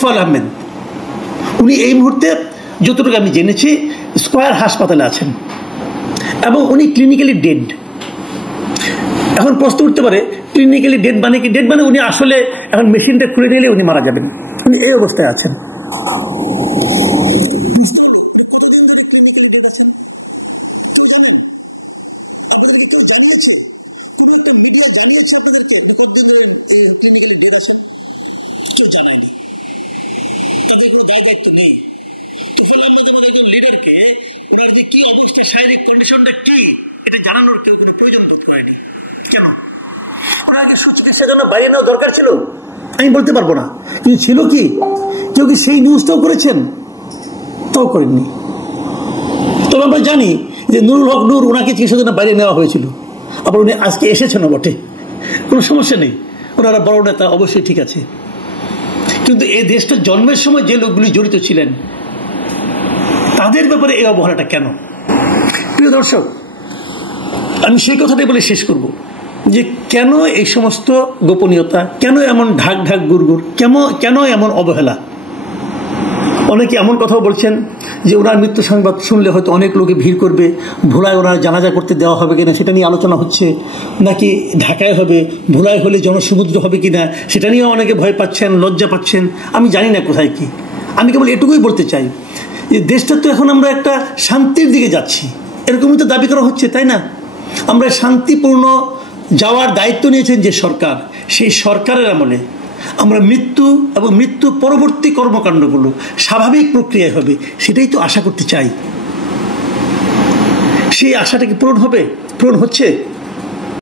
তোফায়েল আহমেদ, উনি এই মুহূর্তে যতটুকু আমি জেনেছি স্কয়ার হাসপাতালে আছেন এবং উনি ক্লিনিক্যালি ডেড। এখন প্রশ্ন উঠতে পারে ক্লিনিক্যালি ডেড মানে কি? ডেড মানে উনি আসলে এখন মেশিনটা খুলে দিলে উনি মারা যাবেন, উনি এই অবস্থায় আছেন। জানায়নি, তাদের কোনো দায় দায়িত্ব নেই। তোফায়েল আহমেদের মতো একজন লিডারকে ওনার যে কি অবস্থা, শারীরিক কন্ডিশনটা কি, এটা জানানোর কেউ কোনো প্রয়োজন বোধ করেনি। কেন? ওনাকে সুচিকিৎসার জন্য বাইরে নেওয়া দরকার ছিল, আমি বলতে পারবো না, কিন্তু ছিল কি? কেউ কি সেই নিউজটাও করেছেন? তাও করেননি। তবে আমরা জানি যে নুরুল হক নূর ওনাকে চিকিৎসার জন্য বাইরে নেওয়া হয়েছিল, আবার উনি আজকে এসেছেন বটে, কোনো সমস্যা নেই, ওনারা বড় নেতা, অবশ্যই ঠিক আছে। কিন্তু এই দেশটা জন্মের সময় যে লোকগুলি জড়িত ছিলেন তাদের ব্যাপারে এই অবহেলাটা কেন? প্রিয় দর্শক, আমি সেই কথাটাই বলে শেষ করব যে কেন এই সমস্ত গোপনীয়তা, কেন এমন ঢাক ঢাক গুড়গুড়, কেন এমন অবহেলা? অনেকে এমন কথাও বলছেন যে ওনার মৃত্যু সংবাদ শুনলে হয়তো অনেক লোকে ভিড় করবে, ভোলায় ওনার জানাজা করতে দেওয়া হবে কিনা সেটা নিয়ে আলোচনা হচ্ছে, নাকি ঢাকায় হবে, ভোলায় হলে জনসমুদ্র হবে কিনা সেটা নিয়েও অনেকে ভয় পাচ্ছেন, লজ্জা পাচ্ছেন। আমি জানি না কোথায় কি, আমি কেবল এটুকুই বলতে চাই যে দেশটা তো এখন আমরা একটা শান্তির দিকে যাচ্ছি, এরকমই তো দাবি করা হচ্ছে, তাই না? আমরা শান্তিপূর্ণ যাওয়ার দায়িত্ব নিয়েছেন যে সরকার, সেই সরকারের আমলে আমরা মৃত্যু এবং মৃত্যু পরবর্তী কর্মকাণ্ডগুলো স্বাভাবিক প্রক্রিয়ায় হবে, সেটাই তো আশা করতে চাই। সেই আশাটা কি পূরণ হবে? পূরণ হচ্ছে?